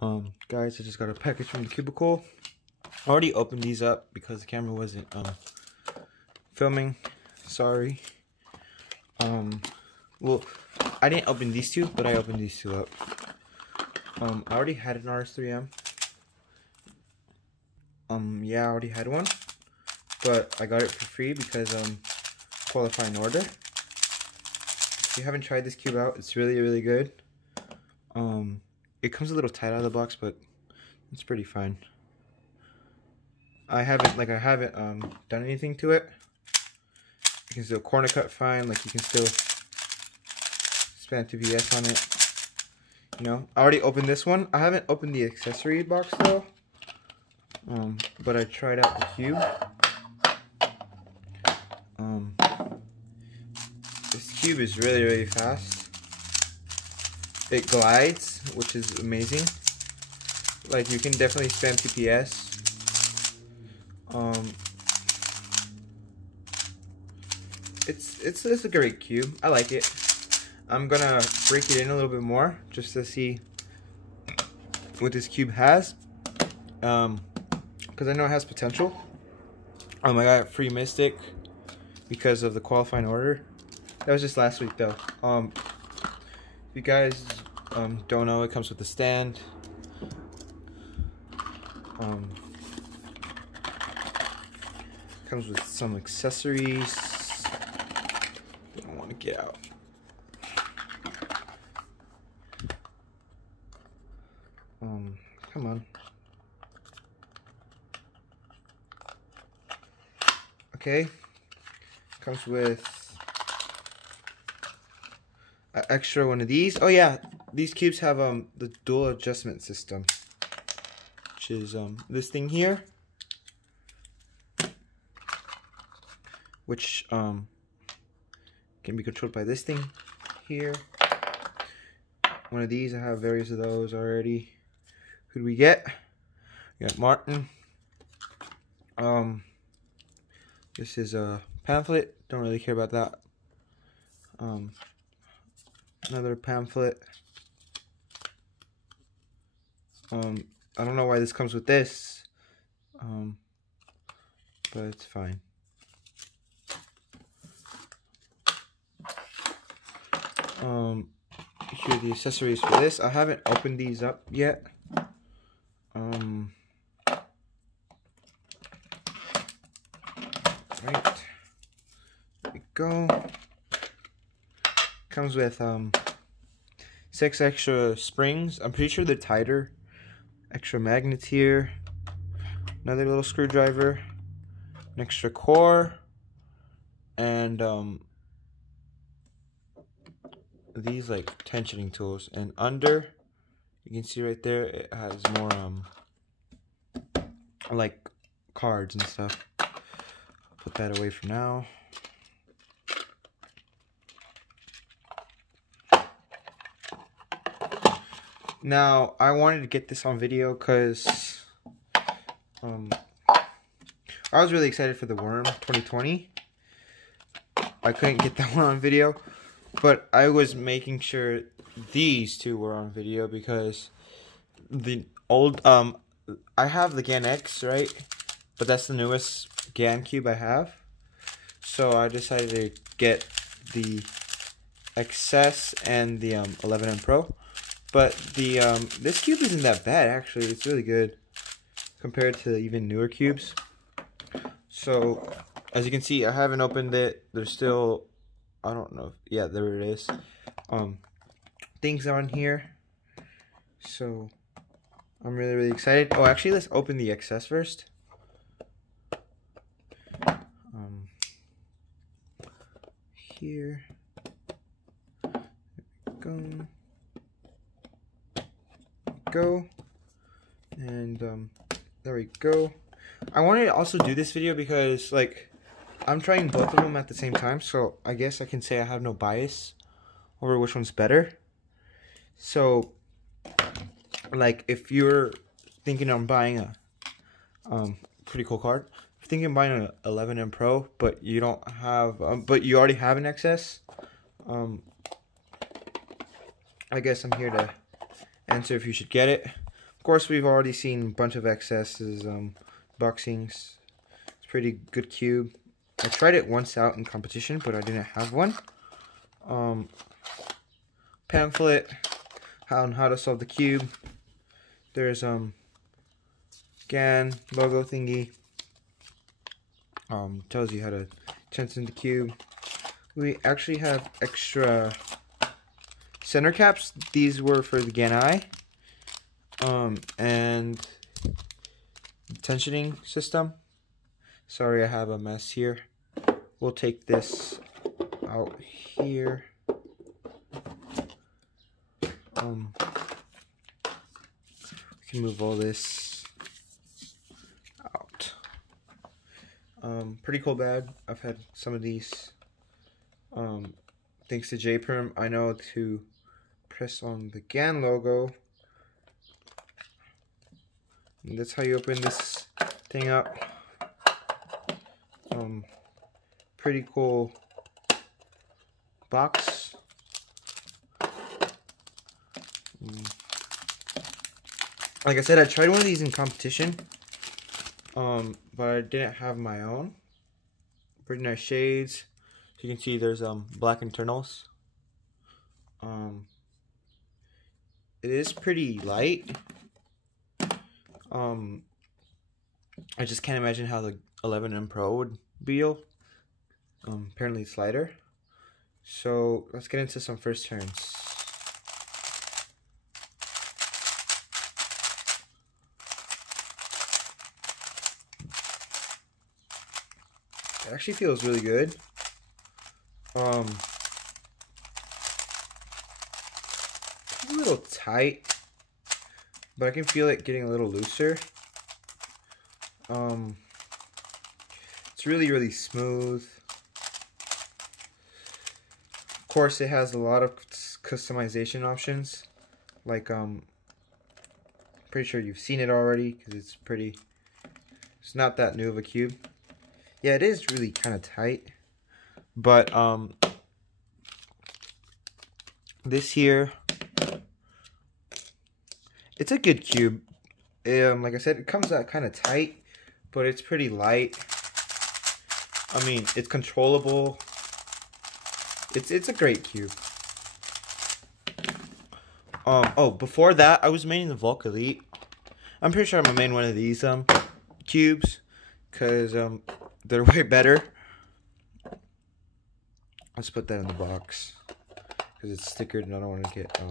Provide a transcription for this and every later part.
Guys, I just got a package from the cubicle. I already opened these up because the camera wasn't filming. Sorry. Well, I didn't open these two, but I opened these two up. I already had an RS3M. Yeah, I already had one, but I got it for free because qualifying order. If you haven't tried this cube out, it's really good. It comes a little tight out of the box, but it's pretty fine. I haven't done anything to it. You can still corner cut fine, like you can still span 2PS on it. You know, I already opened this one. I haven't opened the accessory box though. But I tried out the cube. This cube is really fast. It glides, which is amazing. Like, you can definitely spam TPS. It's a great cube. I like it. I'm gonna break it in a little bit more just to see what this cube has. Because I know it has potential. I got free Mystic because of the qualifying order. That was just last week though. If you guys don't know, it comes with a stand. Comes with some accessories. I don't want to get out. Come on. Okay. Comes with an extra one of these. Oh yeah, these cubes have the dual adjustment system, which is this thing here, which can be controlled by this thing here. One of these, I have various of those already. Who do we get? We got Martin. This is a pamphlet. Don't really care about that. Another pamphlet. I don't know why this comes with this, but it's fine. Here are the accessories for this. I haven't opened these up yet. Right, there we go. Comes with 6 extra springs. I'm pretty sure they're tighter. Extra magnets here. Another little screwdriver. An extra core. And these like tensioning tools. And under, you can see right there, it has more like cards and stuff. Put that away for now. Now, I wanted to get this on video because I was really excited for the WRM 2020. I couldn't get that one on video, but I was making sure these two were on video because the old I have the Gan X, right? But that's the newest Gan cube I have. So I decided to get the XS and the 11M Pro. But the this cube isn't that bad actually. It's really good compared to even newer cubes. So as you can see, I haven't opened it. There's still, I don't know. Yeah, there it is. Things on here. So I'm really excited. Oh, actually, let's open the XS first. Here. There we go. And there we go. I wanted to also do this video because like I'm trying both of them at the same time, so I guess I can say I have no bias over which one's better. So like if you're thinking on buying a pretty cool card, if you're thinking of buying an 11M Pro but you don't have but you already have an XS, I guess I'm here to answer if you should get it. course, we've already seen a bunch of XS's boxings. It's a pretty good cube. I tried it once out in competition, but I didn't have one. Pamphlet on how to solve the cube. There's Gan logo thingy. Tells you how to tension the cube. We actually have extra center caps. These were for the Gan I. And tensioning system. Sorry, I have a mess here. We'll take this out here. We can move all this out. Pretty cool bag. I've had some of these. Thanks to J-Perm, I know to press on the Gan logo. And that's how you open this thing up. Pretty cool box. Like I said, I tried one of these in competition, but I didn't have my own. Pretty nice shades. So you can see there's black internals. It is pretty light. I just can't imagine how the 11M Pro would feel. Apparently it's lighter. So let's get into some first turns. It actually feels really good. A little tight, but I can feel it getting a little looser. It's really smooth. Of course, it has a lot of customization options. Like, pretty sure you've seen it already because it's not that new of a cube. Yeah, it is really kind of tight, but this here, it's a good cube. Like I said, it comes out kind of tight, but it's pretty light. I mean, it's controllable. It's a great cube. Oh, before that, I was maining the Volk Elite. I'm pretty sure I'm gonna main one of these cubes, cause they're way better. Let's put that in the box because it's stickered and I don't want to get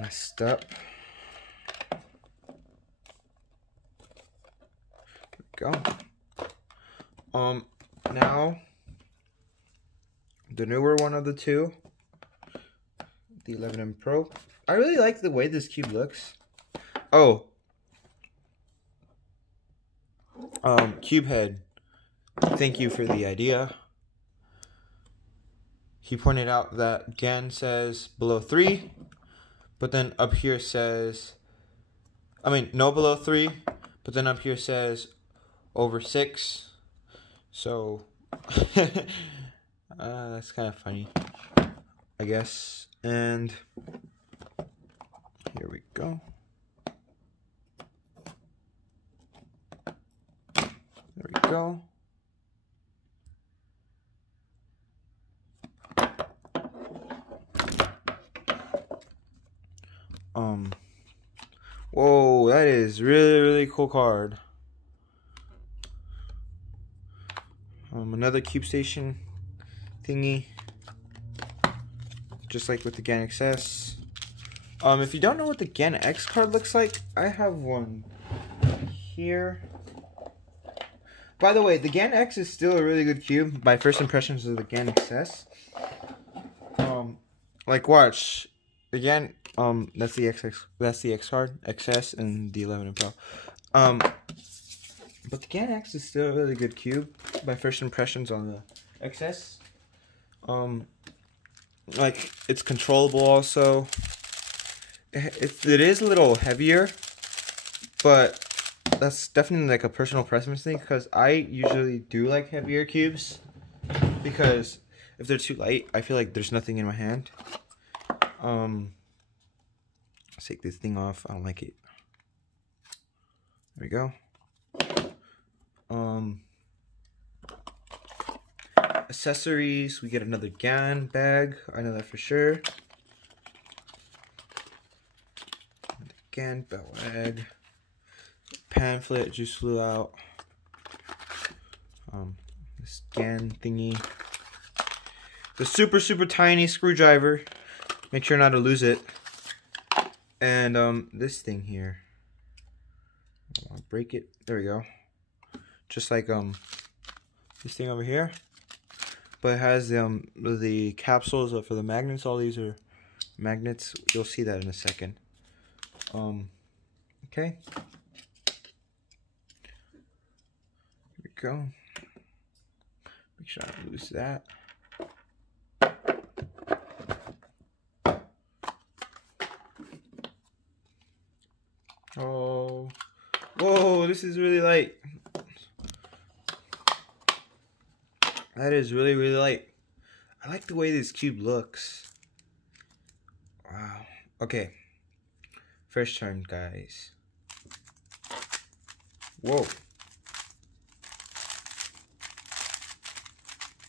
messed up. There we go. Now the newer one of the two, the 11M Pro. I really like the way this cube looks. Oh, Cubehead, thank you for the idea. He pointed out that Gan says below 3, but then up here says, I mean, no below 3, but then up here says over 6. So, that's kind of funny, I guess. And here we go. There we go. Whoa, that is really cool card. Another Cube Station thingy, just like with the Gan XS. If you don't know what the Gan X card looks like, I have one here. By the way, the Gan X is still a really good cube. My first impressions of the Gan XS. Like watch the Gan. That's the X card, XS, and the 11M Pro. But the Gan X is still a really good cube. My first impressions on the XS. Like it's controllable also. It is a little heavier, but that's definitely like a personal preference thing, because I usually do like heavier cubes, because if they're too light, I feel like there's nothing in my hand. Let's take this thing off. I don't like it. There we go. Accessories. We get another Gan bag. I know that for sure. Gan belt bag. Pamphlet just flew out. This Gan thingy. The super tiny screwdriver. Make sure not to lose it. And this thing here. I'll break it. There we go. Just like this thing over here. But it has the capsules for the magnets. All these are magnets. You'll see that in a second. Okay. Here we go. Make sure I don't lose that. Oh, whoa, this is really light. That is really light. I like the way this cube looks. Wow. Okay. First turn, guys. Whoa.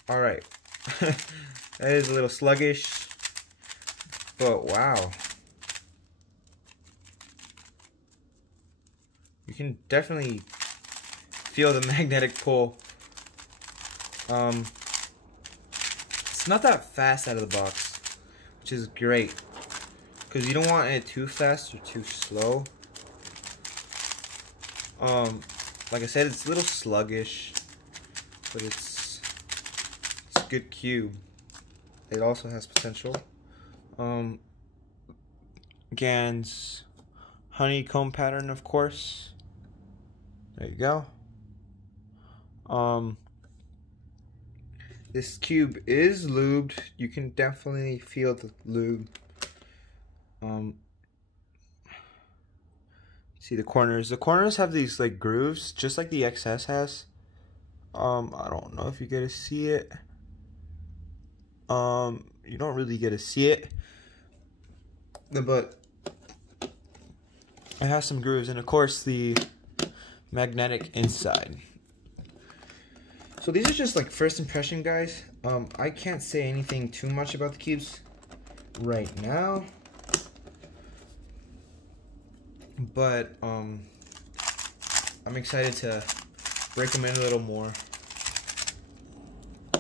Alright. That is a little sluggish. But wow. You can definitely feel the magnetic pull. It's not that fast out of the box, which is great, because you don't want it too fast or too slow. Like I said, it's a little sluggish, but it's a good cube. It also has potential. Gan's honeycomb pattern, of course. There you go. This cube is lubed. You can definitely feel the lube. See the corners. The corners have these like grooves, just like the XS has. I don't know if you get to see it. You don't really get to see it, but it has some grooves, and of course the magnetic inside. So these are just like first impression, guys. I can't say anything too much about the cubes right now, but I'm excited to break them in a little more.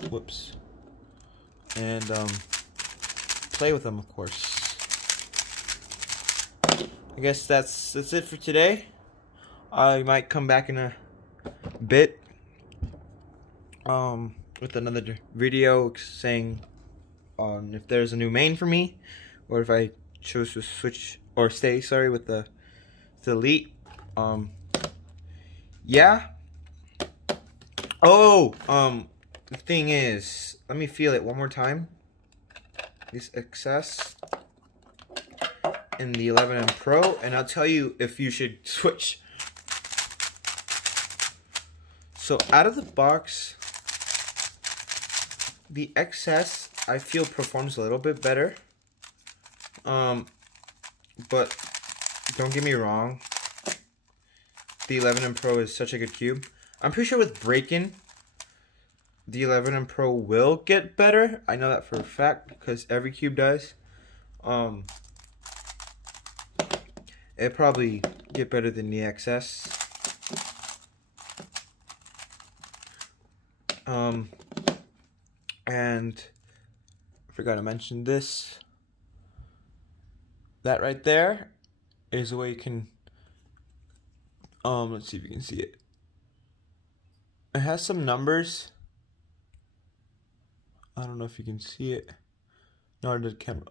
Whoops. And play with them, of course. I guess that's it for today. I might come back in a bit with another video saying if there's a new main for me, or if I choose to switch or stay, sorry, with the Elite. Yeah. The thing is, let me feel it one more time. This XS and the 11M Pro, and I'll tell you if you should switch. So out of the box, the XS I feel performs a little bit better. But don't get me wrong, the 11M Pro is such a good cube. I'm pretty sure with break-in, the 11M Pro will get better. I know that for a fact because every cube does. It'll probably get better than the XS. And I forgot to mention this. That right there is the way you can, let's see if you can see it. It has some numbers. I don't know if you can see it. No, the camera.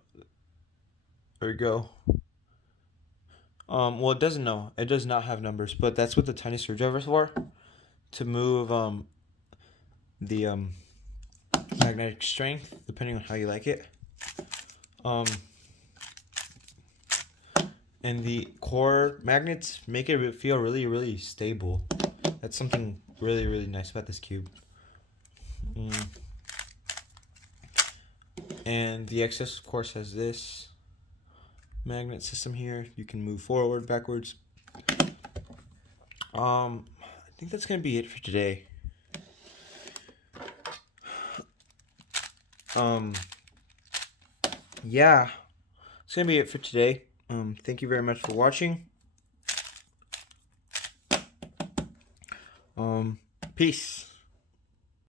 There we go. Well, it doesn't know. It does not have numbers, but that's what the tiny screwdriver is for. To move the magnetic strength, depending on how you like it. And the core magnets make it feel really stable. That's something really nice about this cube. And the XS, of course, has this. magnet system here. You can move forward, backwards. I think that's gonna be it for today. Yeah, it's gonna be it for today. Thank you very much for watching. Peace.